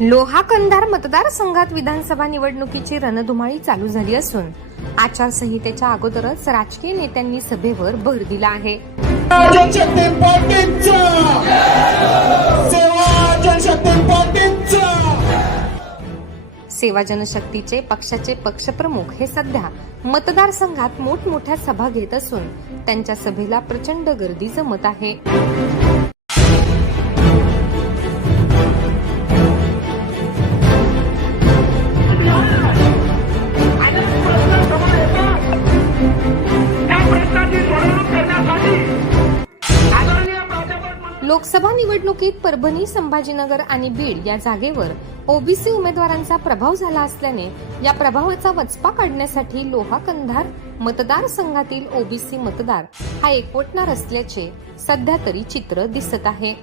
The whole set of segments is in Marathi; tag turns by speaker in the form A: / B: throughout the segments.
A: लोहा कंधार मतदारसंघात विधानसभा निवडणुकीची रणधुमाळी चालू झाली असून आचारसंहितेच्या अगोदरच राजकीय नेत्यांनी सभेवर भर दिला आहे.
B: सेवा
A: जनशक्तीचे पक्षाचे पक्षप्रमुख हे सध्या मतदारसंघात मोठमोठ्या सभा घेत असून त्यांच्या सभेला प्रचंड गर्दी जमत आहे. लोकसभा निवडणुकीत परभणी संभाजीनगर आणि बीड या जागेवर ओबीसी उमेदवारांचा प्रभाव झाला असल्याने या प्रभावाचा वचपा काढण्यासाठी लोहा कंधार मतदारसंघातील ओबीसी मतदार हा एकवटणार असल्याचे सध्या तरी चित्र दिसत आहे.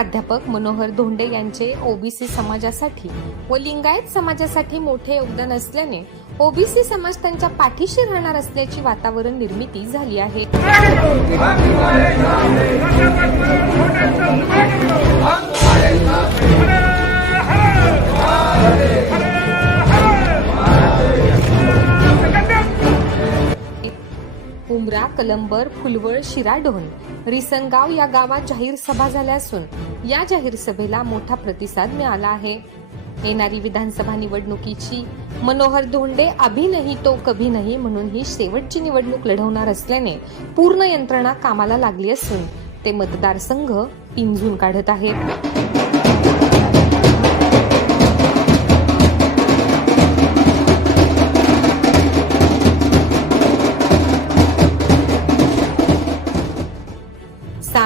A: प्राध्यापक मनोहर धोंडे यांचे ओबीसी समाजासाठी व लिंगायत समाजासाठी मोठे योगदान असल्याने ओबीसी समाज त्यांच्या पाठीशी राहणार असल्याची वातावरण निर्मिती झाली आहे. उमरा कलंबर फुलवळ शिराढोण रिसनगाव या गावात जाहीर सभा झाल्या असून या जाहीर सभेला मोठा प्रतिसाद मिळाला आहे. येणारी विधानसभा निवडणुकीची मनोहर धोंडे अभि नाही तो कभी नाही म्हणून ही शेवटची निवडणूक लढवणार असल्याने पूर्ण यंत्रणा कामाला लागली असून ते मतदारसंघ पिंजून काढत आहेत.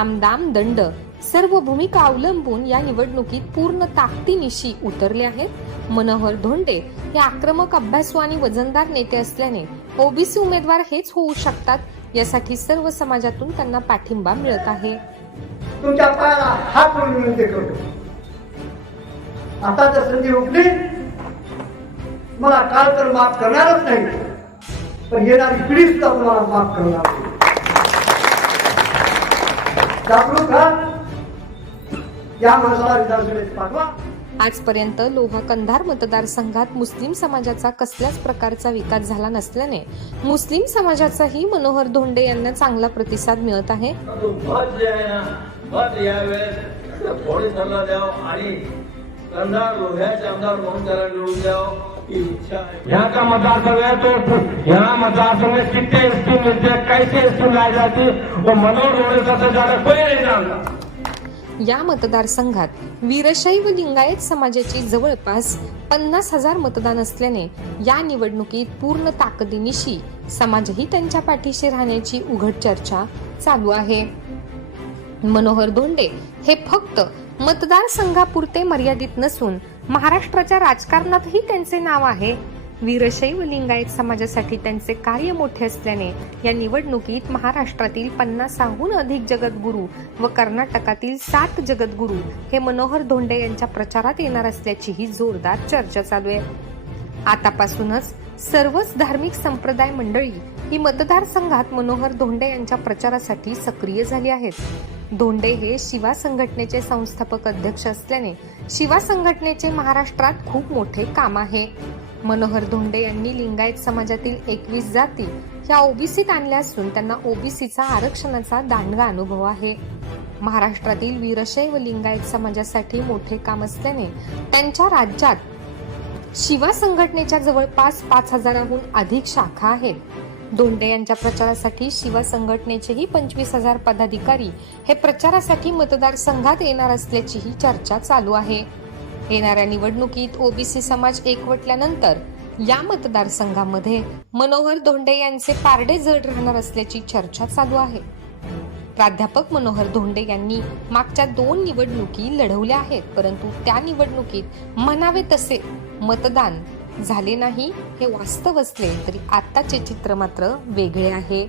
A: सामदाम दंड सर्व भूमिका अवलंबून या निवडणुकीत पूर्ण ताकदीनिशी उतरले आहेत. मनोहर धोंडे हे आक्रमक अभ्यासू आणि वजनदार नेते असल्याने ओबीसी उमेदवार हेच होऊ शकतात यासाठी सर्व समाजातून त्यांना पाठिंबा मिळत आहे.
C: तुमच्या पायाला हात जोडून विनंती करतो. आता जर संधी उठली मला काल तर माफ करणारच नाही. पण येणारी पिढी सुद्धा तुम्हाला माफ करणार नाही. जागरूक हा या माणसाला विधानसभेत पाठवा.
A: आजपर्यंत लोहा कंधार मतदारसंघात मुस्लिम समाजाचा कसल्याच प्रकारचा विकास झाला नसल्याने मुस्लिम समाजाचाही मनोहर धोंडे यांना चांगला प्रतिसाद मिळत आहे.
D: आणि कंधार लोह्याचे आमदार म्हणून त्याला निवडून द्यावं. ही
E: यहाँ का मतदारसंघ है तो यहाँ मतदारसंघ में कितने स्कीम मिलते हैं कैसे स्कीम लाई जाती वो मनोहर जोड़े सबसे ज्यादा कोई नहीं जानता।
A: या मतदारसंघात वीरशैव लिंगायत समाजाची जवळपास पन्नास हजार मतदान असल्याने या निवडणुकीत पूर्ण ताकदीनिशी समाजही त्यांच्या पाठीशी राहण्याची उघड चर्चा चालू आहे. मनोहर धोंडे हे फक्त मतदारसंघापुरते मर्यादित नसून महाराष्ट्राच्या राजकारणातही त्यांचे नाव आहे. वीरशैव लिंगायत समाजासाठी त्यांचे कार्य मोठे असल्याने या निवडणुकीत महाराष्ट्रातील पन्नासाहून अधिक जगद्गुरू व कर्नाटकातील सात जगद्गुरू हे मनोहर धोंडे यांच्या प्रचारात येणार असल्याचीही जोरदार चर्चा चालू आहे. आतापासूनच सर्वच धार्मिक संप्रदाय मंडळी ही मतदारसंघात मनोहर धोंडे यांच्या प्रचारासाठी सक्रिय झाली आहेत. धोंडे हे शिवा संघटनेचे संस्थापक अध्यक्ष असल्याने शिवा संघटनेचे महाराष्ट्रात खूप मोठे काम आहे. मनोहर धोंडे यांनी लिंगायत समाजातील एकवीस जाती ह्या ओबीसीत आणल्या असून त्यांना ओबीसीचा आरक्षणाचा दांडगा अनुभव आहे. महाराष्ट्रातील वीरशैव लिंगायत समाजासाठी मोठे काम असल्याने त्यांच्या राज्यात शिवा संघटनेच्या जवळपास पाच हजाराहून अधिक शाखा आहेत. धोंडे यांच्या प्रचारासाठी शिवा संघटनेचेही पंचवीस हजार पदाधिकारी हे प्रचारासाठी मतदारसंघात येणार असल्याचीही चर्चा चालू आहे. येणाऱ्या निवडणुकीत ओबीसी समाज एकवटल्यानंतर या मतदारसंघामध्ये मनोहर धोंडे यांचे पारडे जड राहणार असल्याची चर्चा चालू आहे. प्राध्यापक मनोहर धोंडे यांनी मागच्या दोन निवडणुकी लढवल्या आहेत परंतु त्या निवडणुकीत म्हणावे तसे मतदान झाले नाही हे वास्तव असले तरी आत्ताचे चित्र मात्र वेगळे आहे.